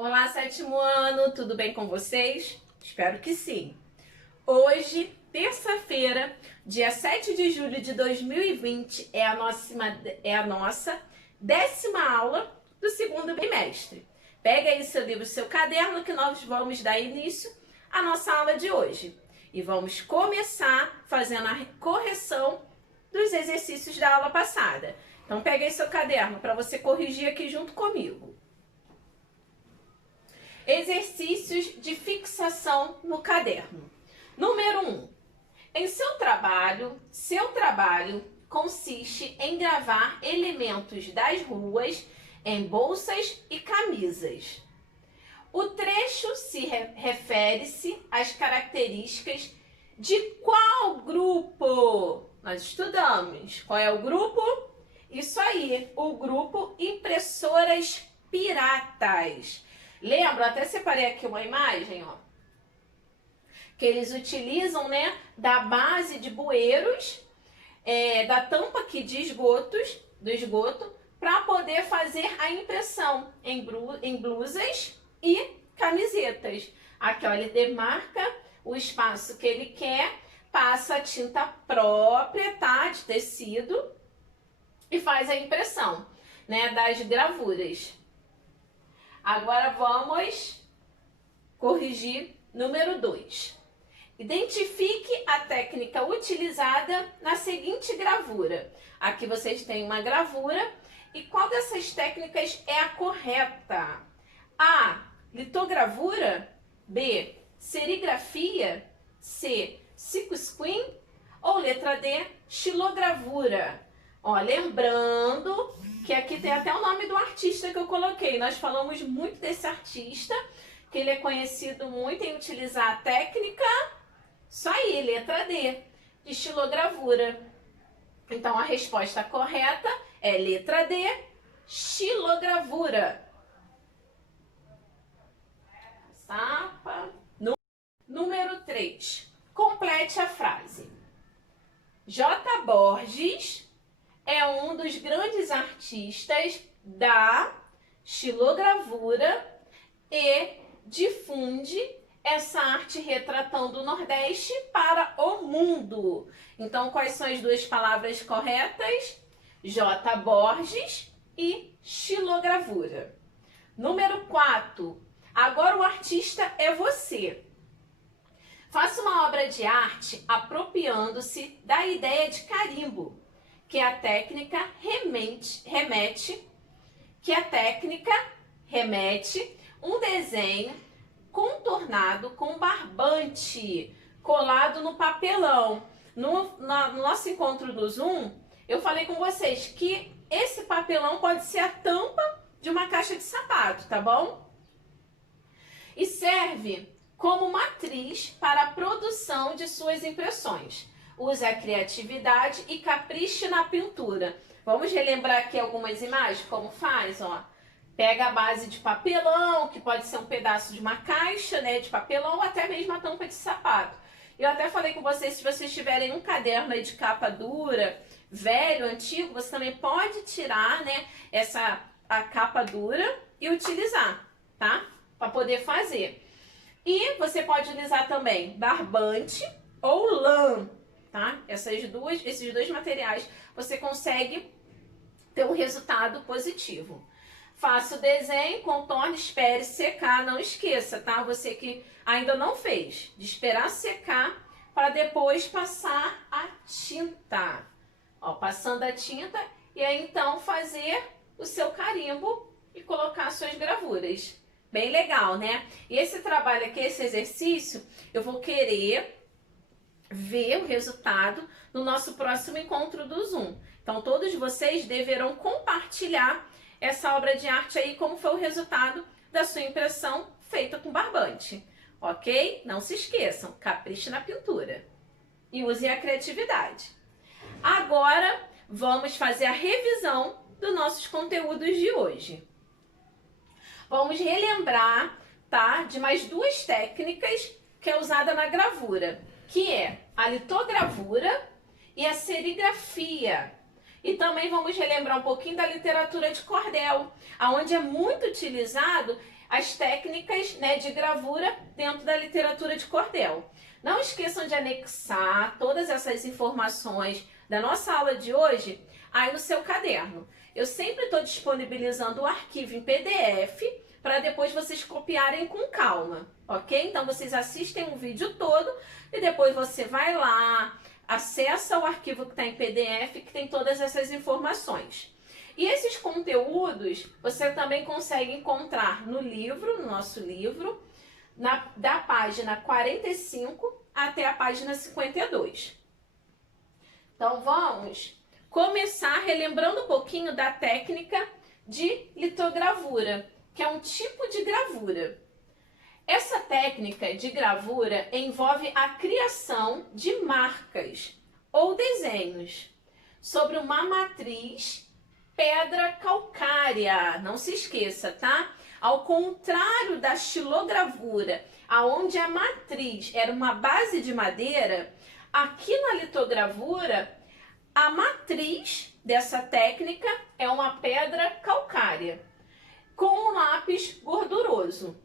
Olá, sétimo ano, tudo bem com vocês? Espero que sim. Hoje, terça-feira, dia 7 de julho de 2020, é a nossa 10ª aula do segundo bimestre. Pega aí seu livro, seu caderno, que nós vamos dar início à nossa aula de hoje. E vamos começar fazendo a correção dos exercícios da aula passada. Então, pega aí seu caderno para você corrigir aqui junto comigo. Exercícios de fixação no caderno. Número 1. Em seu trabalho consiste em gravar elementos das ruas em bolsas e camisas. O trecho se refere-se às características de qual grupo? Nós estudamos. Qual é o grupo? Isso aí, o grupo Impressoras Piratas. Lembra? Até separei aqui uma imagem, ó, que eles utilizam, né, da base de bueiros, da tampa aqui de do esgoto, para poder fazer a impressão em blusas e camisetas. Aqui, ó, ele demarca o espaço que ele quer, passa a tinta própria, tá, de tecido, e faz a impressão, né, das gravuras. Agora vamos corrigir número 2. Identifique a técnica utilizada na seguinte gravura. Aqui vocês têm uma gravura e qual dessas técnicas é a correta? A. Litogravura. B. Serigrafia. C. Silkscreen. Ou letra D. Xilogravura. Ó, lembrando que aqui tem até o nome do artista que eu coloquei. Nós falamos muito desse artista, que ele é conhecido muito em utilizar a técnica, isso aí, letra D, de xilogravura. Então, a resposta correta é letra D, xilogravura. Sapa. Número 3. Complete a frase. J. Borges é um dos grandes artistas da xilogravura e difunde essa arte retratando o Nordeste para o mundo. Então, quais são as duas palavras corretas? J. Borges e xilogravura. Número 4. Agora o artista é você. Faça uma obra de arte apropriando-se da ideia de carimbo, que a técnica remete um desenho contornado com barbante colado no papelão. No nosso encontro do Zoom, eu falei com vocês que esse papelão pode ser a tampa de uma caixa de sapato, tá bom? E serve como matriz para a produção de suas impressões. Use a criatividade e capriche na pintura. Vamos relembrar aqui algumas imagens, como faz, ó. Pega a base de papelão, que pode ser um pedaço de uma caixa, né, de papelão, ou até mesmo a tampa de sapato. Eu até falei com vocês, se vocês tiverem um caderno aí de capa dura, velho, antigo, você também pode tirar, né, a capa dura e utilizar, tá? Para poder fazer. E você pode utilizar também barbante ou lã. Tá? Esses dois materiais você consegue ter um resultado positivo. Faça o desenho, contorne, espere secar, não esqueça, tá? Você que ainda não fez, de esperar secar para depois passar a tinta. Ó, passando a tinta e aí então fazer o seu carimbo e colocar suas gravuras. Bem legal, né? E esse trabalho aqui, esse exercício, eu vou querer ver o resultado no nosso próximo encontro do Zoom. Então, todos vocês deverão compartilhar essa obra de arte aí, como foi o resultado da sua impressão feita com barbante, ok? Não se esqueçam, capriche na pintura e usem a criatividade. Agora, vamos fazer a revisão dos nossos conteúdos de hoje. Vamos relembrar, tá, de mais duas técnicas que é usada na gravura, que é a litogravura e a serigrafia. E também vamos relembrar um pouquinho da literatura de cordel, onde é muito utilizado as técnicas, né, de gravura dentro da literatura de cordel. Não esqueçam de anexar todas essas informações da nossa aula de hoje aí no seu caderno. Eu sempre estou disponibilizando o arquivo em PDF para depois vocês copiarem com calma, ok? Então vocês assistem o vídeo todo e depois você vai lá, acessa o arquivo que está em PDF, que tem todas essas informações. E esses conteúdos você também consegue encontrar no livro, no nosso livro, da página 45 até a página 52. Então vamos começar relembrando um pouquinho da técnica de litogravura, que é um tipo de gravura. Essa técnica de gravura envolve a criação de marcas ou desenhos sobre uma matriz pedra calcária. Não se esqueça, tá? Ao contrário da xilogravura, aonde a matriz era uma base de madeira, aqui na litogravura, a matriz dessa técnica é uma pedra calcária com um lápis gorduroso.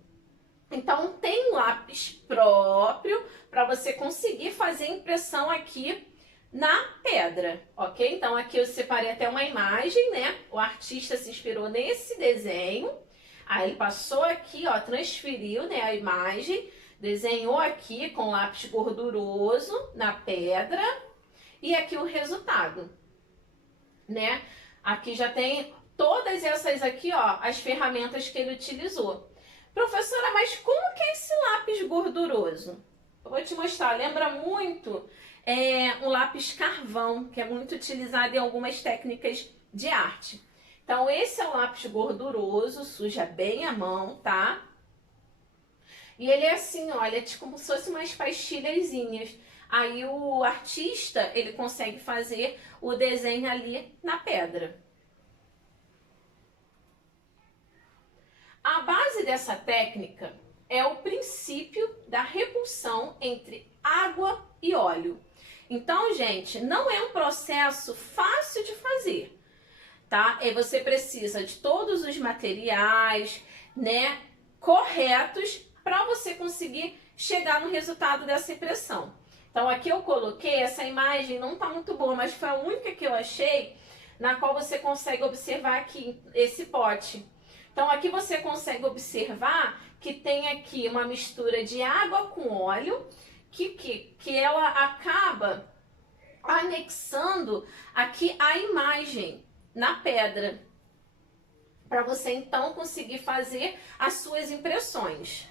Então tem um lápis próprio para você conseguir fazer impressão aqui na pedra, ok? Então aqui eu separei até uma imagem, né? O artista se inspirou nesse desenho, aí ele passou aqui, ó, transferiu, né, a imagem, desenhou aqui com lápis gorduroso na pedra e aqui o resultado, né? Aqui já tem todas essas aqui, ó, as ferramentas que ele utilizou. Professora, mas como que é esse lápis gorduroso? Eu vou te mostrar, lembra muito um lápis carvão, que é muito utilizado em algumas técnicas de arte. Então, esse é o lápis gorduroso, suja bem a mão, tá? E ele é assim, olha, é como se fosse umas pastilhazinhas. Aí o artista, ele consegue fazer o desenho ali na pedra. A base dessa técnica é o princípio da repulsão entre água e óleo. Então, gente, não é um processo fácil de fazer, tá? E você precisa de todos os materiais, né, corretos para você conseguir chegar no resultado dessa impressão. Então, aqui eu coloquei, essa imagem não tá muito boa, mas foi a única que eu achei na qual você consegue observar aqui esse pote. Então, aqui você consegue observar que tem aqui uma mistura de água com óleo, que ela acaba anexando aqui a imagem na pedra, para você então conseguir fazer as suas impressões.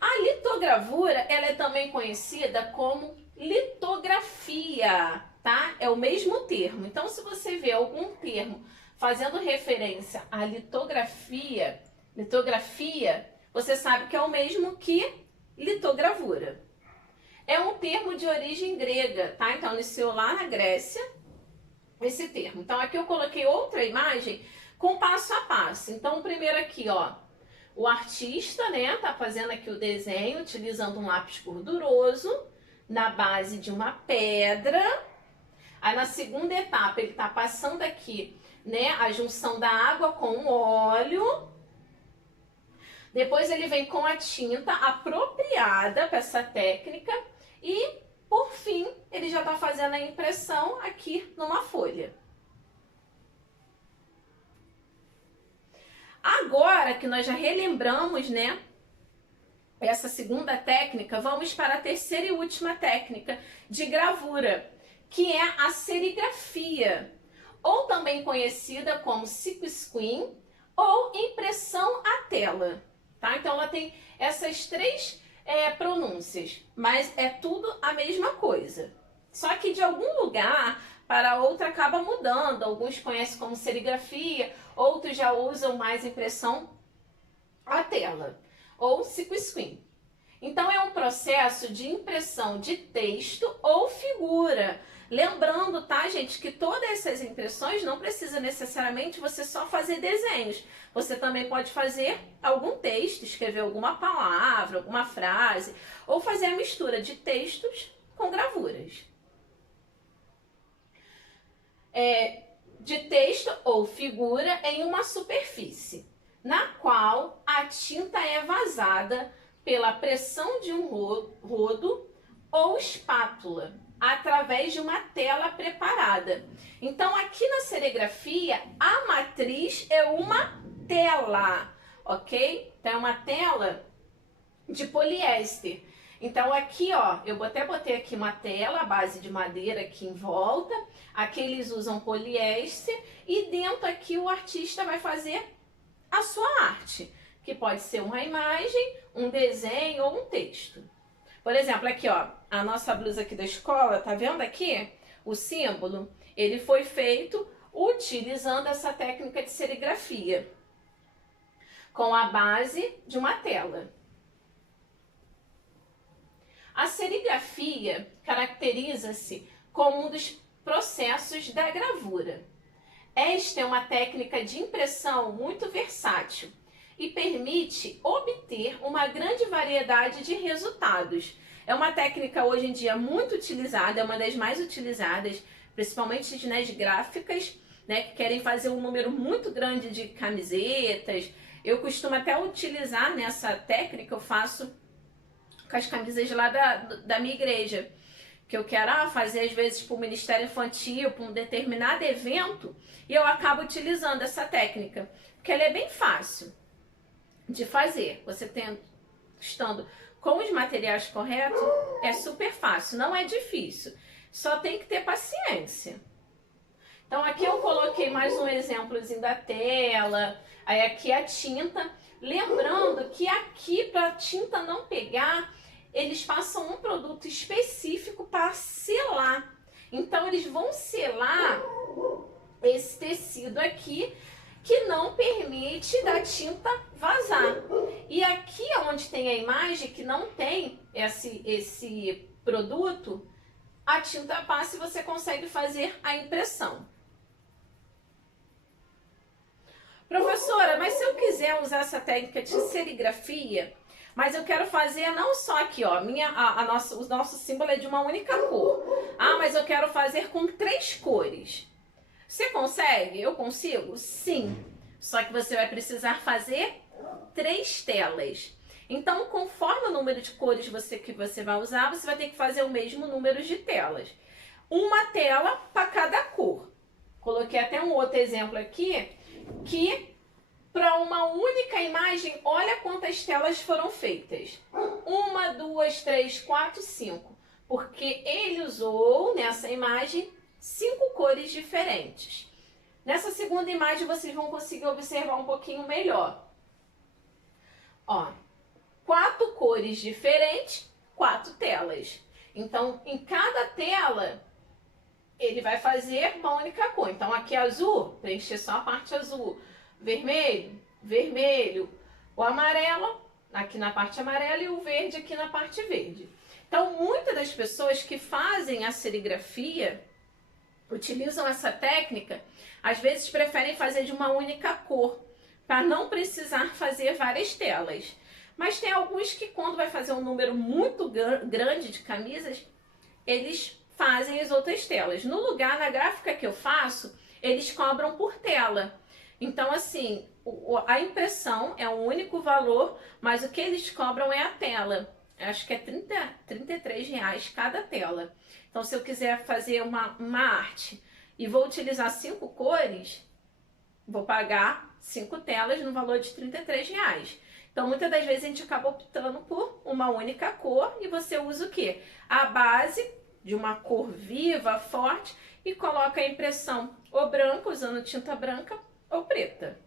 A litogravura, ela é também conhecida como litografia, tá? É o mesmo termo. Então, se você vê algum termo fazendo referência à litografia, você sabe que é o mesmo que litogravura. É um termo de origem grega, tá? Então, iniciou lá na Grécia esse termo. Então, aqui eu coloquei outra imagem com passo a passo. Então, primeiro aqui, ó, o artista, né, tá fazendo aqui o desenho utilizando um lápis gorduroso na base de uma pedra. Aí, na segunda etapa, ele tá passando aqui, né, a junção da água com o óleo. Depois ele vem com a tinta apropriada para essa técnica e, por fim, ele já está fazendo a impressão aqui numa folha. Agora que nós já relembramos, né, essa segunda técnica, vamos para a terceira e última técnica de gravura, que é a serigrafia, ou também conhecida como silkscreen ou impressão à tela. Tá? Então, ela tem essas três pronúncias, mas é tudo a mesma coisa. Só que de algum lugar para outro acaba mudando. Alguns conhecem como serigrafia, outros já usam mais impressão à tela, ou silkscreen. Então, é um processo de impressão de texto ou figura. Lembrando, tá, gente, que todas essas impressões não precisa necessariamente você só fazer desenhos. Você também pode fazer algum texto, escrever alguma palavra, alguma frase, ou fazer a mistura de textos com gravuras. de texto ou figura em uma superfície, na qual a tinta é vazada pela pressão de um rodo ou espátula, através de uma tela preparada. Então, aqui na serigrafia, a matriz é uma tela, ok? Então, é uma tela de poliéster. Então, aqui, ó, eu até botei aqui uma tela, à base de madeira aqui em volta. Aqui eles usam poliéster e dentro aqui o artista vai fazer a sua arte, que pode ser uma imagem, um desenho ou um texto. Por exemplo, aqui, ó, a nossa blusa aqui da escola, tá vendo aqui? O símbolo, ele foi feito utilizando essa técnica de serigrafia, com a base de uma tela. A serigrafia caracteriza-se como um dos processos da gravura. Esta é uma técnica de impressão muito versátil e permite obter uma grande variedade de resultados. É uma técnica hoje em dia muito utilizada, é uma das mais utilizadas, principalmente nas gráficas, né, que querem fazer um número muito grande de camisetas. Eu costumo até utilizar nessa técnica, eu faço com as camisas lá da minha igreja, que eu quero fazer às vezes para o Ministério Infantil, para um determinado evento, e eu acabo utilizando essa técnica, porque ela é bem fácil de fazer. Você estando com os materiais corretos, é super fácil, não é difícil, só tem que ter paciência. Então aqui eu coloquei mais um exemplozinho da tela, aí aqui a tinta, lembrando que aqui para a tinta não pegar, eles passam um produto específico para selar. Então eles vão selar esse tecido aqui, que não permite da tinta vazar. E aqui onde tem a imagem, que não tem esse produto, a tinta passa e você consegue fazer a impressão. Professora, mas se eu quiser usar essa técnica de serigrafia, mas eu quero fazer não só aqui, ó, o nosso símbolo é de uma única cor. Ah, mas eu quero fazer com 3 cores. Você consegue? Eu consigo? Sim. Só que você vai precisar fazer 3 telas. Então, conforme o número de cores que você vai usar, você vai ter que fazer o mesmo número de telas. Uma tela para cada cor. Coloquei até um outro exemplo aqui, que para uma única imagem, olha quantas telas foram feitas. 1, 2, 3, 4, 5. Porque ele usou nessa imagem 5 cores diferentes. Nessa segunda imagem vocês vão conseguir observar um pouquinho melhor. Ó, 4 cores diferentes, 4 telas. Então, em cada tela, ele vai fazer uma única cor. Então, aqui azul, preencher só a parte azul. Vermelho, vermelho. O amarelo, aqui na parte amarela, e o verde aqui na parte verde. Então, muitas das pessoas que fazem a serigrafia, utilizam essa técnica, às vezes preferem fazer de uma única cor, para não precisar fazer várias telas. Mas tem alguns que, quando vai fazer um número muito grande de camisas, eles fazem as outras telas. No lugar, na gráfica que eu faço, eles cobram por tela. Então, assim, a impressão é um único valor, mas o que eles cobram é a tela. Acho que é R$33 cada tela. Então, se eu quiser fazer uma arte e vou utilizar 5 cores, vou pagar 5 telas no valor de R$33. Então, muitas das vezes a gente acaba optando por uma única cor e você usa o quê? A base de uma cor viva, forte, e coloca a impressão ou branca, usando tinta branca, ou preta.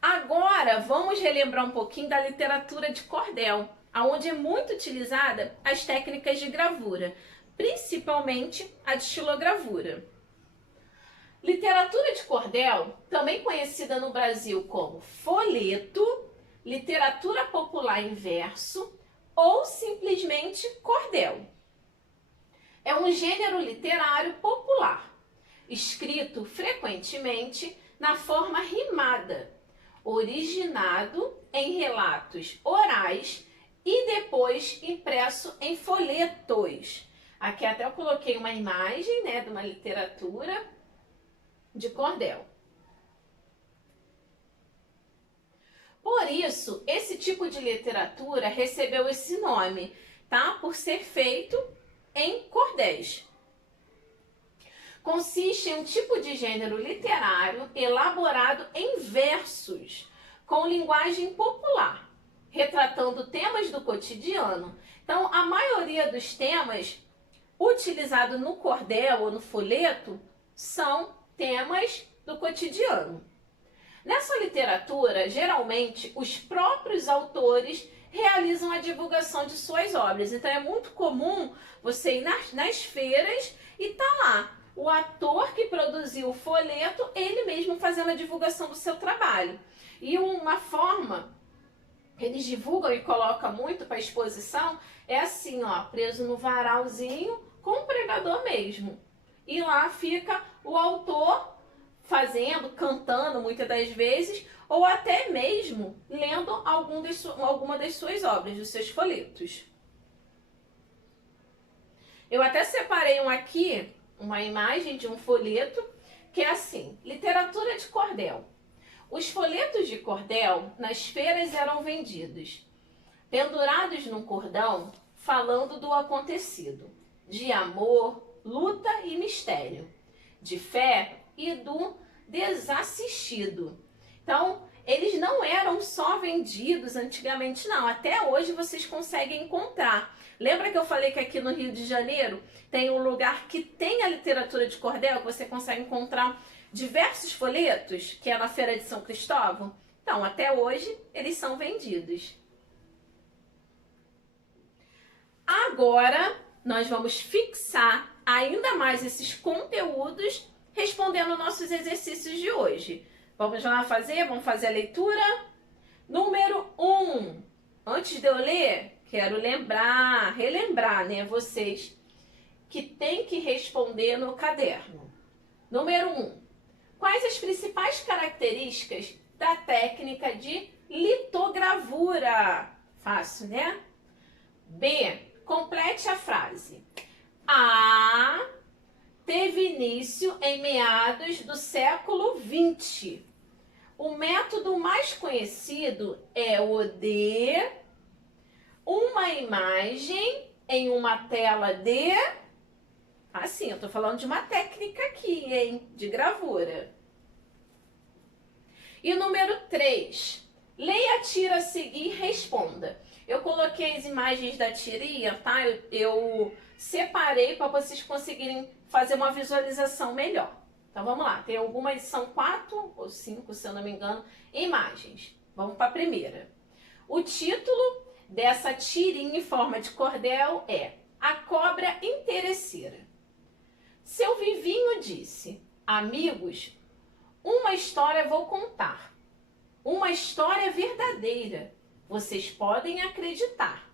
Agora, vamos relembrar um pouquinho da literatura de cordel, onde é muito utilizada as técnicas de gravura, principalmente a de estilogravura. Literatura de cordel, também conhecida no Brasil como folheto, literatura popular em verso ou simplesmente cordel. É um gênero literário popular, escrito frequentemente na forma rimada, originado em relatos orais e depois impresso em folhetos, Aqui até eu coloquei uma imagem, né, de uma literatura de cordel. Por isso, esse tipo de literatura recebeu esse nome, tá? Por ser feito em cordéis. Consiste em um tipo de gênero literário elaborado em versos, com linguagem popular, retratando temas do cotidiano. Então, a maioria dos temas utilizados no cordel ou no folheto são temas do cotidiano. Nessa literatura, geralmente, os próprios autores realizam a divulgação de suas obras. Então, é muito comum você ir nas feiras e tá lá o ator que produziu o folheto, ele mesmo fazendo a divulgação do seu trabalho. E uma forma que eles divulgam e colocam muito para exposição é assim, ó, preso no varalzinho com o pregador mesmo. E lá fica o autor fazendo, cantando muitas das vezes, ou até mesmo lendo alguma das suas obras, dos seus folhetos. Eu até separei aqui uma imagem de um folheto que é assim, literatura de cordel. Os folhetos de cordel nas feiras eram vendidos, pendurados num cordão, falando do acontecido, de amor, luta e mistério, de fé e do desassistido. Então, eles não eram só vendidos antigamente, não. Até hoje vocês conseguem encontrar. Lembra que eu falei que aqui no Rio de Janeiro tem um lugar que tem a literatura de cordel, que você consegue encontrar diversos folhetos, que é na Feira de São Cristóvão? Então, até hoje, eles são vendidos. Agora, nós vamos fixar ainda mais esses conteúdos respondendo nossos exercícios de hoje. Vamos lá fazer? Vamos fazer a leitura? Número 1. Antes de eu ler, quero relembrar, né, vocês que tem que responder no caderno. Número 1. Quais as principais características da técnica de litogravura? Fácil, né? B. Complete a frase. A teve início em meados do século XX. O método mais conhecido é o de uma imagem em uma tela de... Assim, eu tô falando de uma técnica aqui, hein? De gravura. E número 3. Leia a tira a seguir e responda. Eu coloquei as imagens da tirinha, tá? Eu separei para vocês conseguirem fazer uma visualização melhor. Então vamos lá, tem algumas, são 4 ou 5, se eu não me engano, imagens. Vamos para a primeira. O título dessa tirinha em forma de cordel é A Cobra Interesseira. Seu vivinho disse: amigos, uma história vou contar. Uma história verdadeira. Vocês podem acreditar.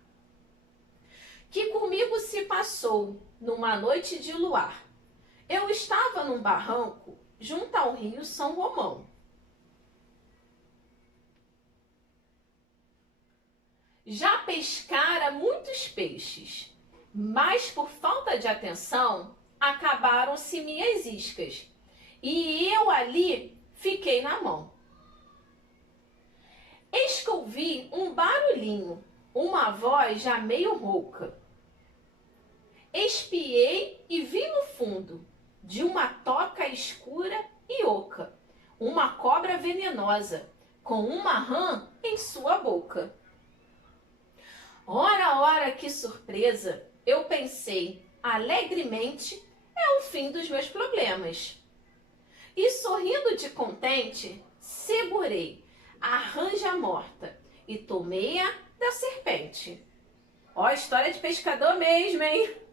Que comigo se passou numa noite de luar. Eu estava num barranco junto ao rio São Romão. Já pescara muitos peixes, mas por falta de atenção acabaram-se minhas iscas e eu ali fiquei na mão. Eis que ouvi um barulhinho, uma voz já meio rouca. Espiei e vi no fundo de uma toca escura e oca uma cobra venenosa com uma rã em sua boca. Ora, ora, que surpresa! Eu pensei alegremente, é o fim dos meus problemas. E sorrindo de contente, segurei a rã já morta e tomei-a da serpente. Ó, história de pescador mesmo, hein?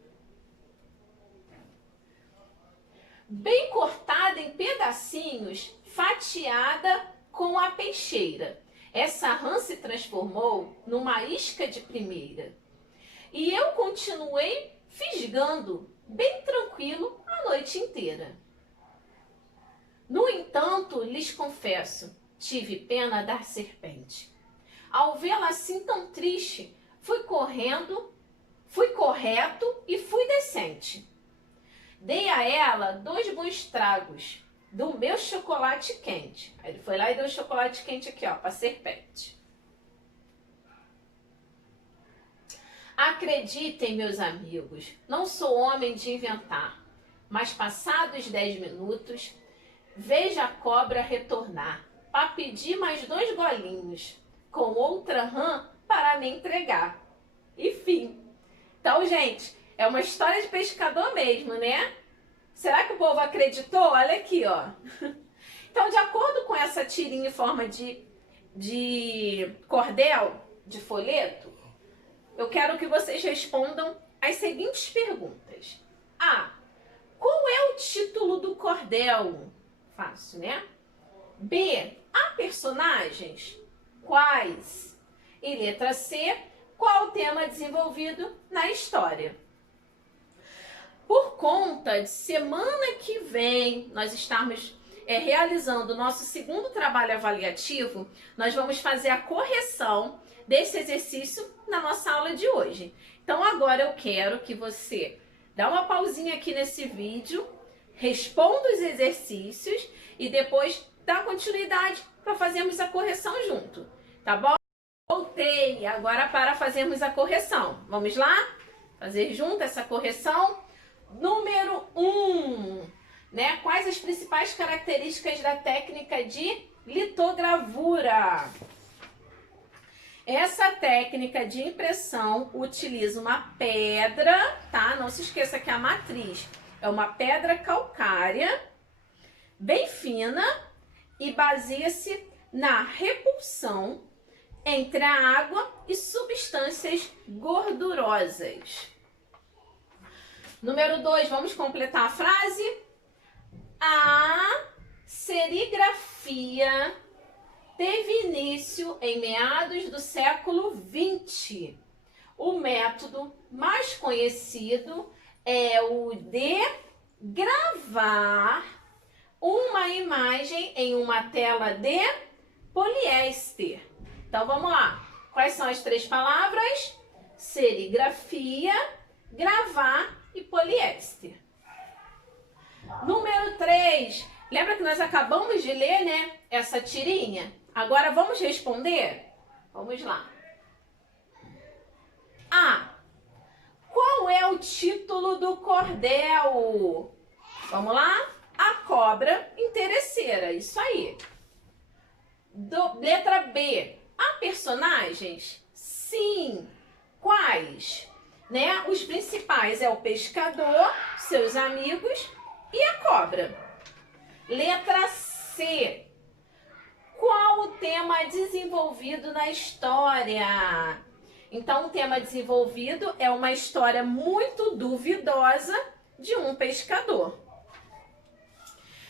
Bem cortada em pedacinhos, fatiada com a peixeira. Essa rã se transformou numa isca de primeira. E eu continuei fisgando, bem tranquilo, a noite inteira. No entanto, lhes confesso, tive pena da serpente. Ao vê-la assim tão triste, Fui correto e fui decente. Dei a ela 2 bons tragos do meu chocolate quente. Aí ele foi lá e deu o chocolate quente aqui, ó, pra serpente. Acreditem, meus amigos, não sou homem de inventar, mas passados 10 minutos, vejo a cobra retornar para pedir mais 2 golinhos, com outra rã para me entregar. Enfim. Então, gente, é uma história de pescador mesmo, né? Será que o povo acreditou? Olha aqui, ó. Então, de acordo com essa tirinha em forma de cordel, de folheto, eu quero que vocês respondam as seguintes perguntas. A. Qual é o título do cordel? Fácil, né? B. Há personagens? Quais? E letra C. Qual o tema desenvolvido na história? Por conta de semana que vem nós estarmos realizando o nosso segundo trabalho avaliativo, nós vamos fazer a correção desse exercício na nossa aula de hoje. Então agora eu quero que você dá uma pausinha aqui nesse vídeo, responda os exercícios e depois dá continuidade para fazermos a correção junto, tá bom? Voltei agora para fazermos a correção. Vamos lá? Fazer junto essa correção. Número 1, né? Quais as principais características da técnica de litogravura? Essa técnica de impressão utiliza uma pedra, tá? Não se esqueça que a matriz é uma pedra calcária, bem fina, e baseia-se na repulsão entre a água e substâncias gordurosas. Número 2, vamos completar a frase? A serigrafia teve início em meados do século XX. O método mais conhecido é o de gravar uma imagem em uma tela de poliéster. Então vamos lá. Quais são as 3 palavras? Serigrafia, gravar e poliéster. Número 3. Lembra que nós acabamos de ler, né? Essa tirinha? Agora vamos responder? Vamos lá. A. Qual é o título do cordel? Vamos lá? A cobra interesseira. Isso aí. Letra B. Há personagens? Sim. Quais? Né? Os principais é o pescador, seus amigos e a cobra. Letra C. Qual o tema desenvolvido na história? Então, o tema desenvolvido é uma história muito duvidosa de um pescador.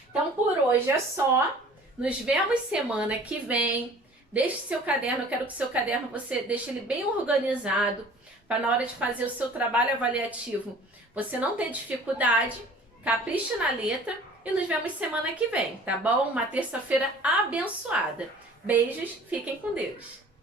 Então, por hoje é só. Nos vemos semana que vem. Deixe seu caderno, eu quero que o seu caderno você deixe ele bem organizado, para na hora de fazer o seu trabalho avaliativo você não ter dificuldade. Capriche na letra e nos vemos semana que vem, tá bom? Uma terça-feira abençoada. Beijos, fiquem com Deus.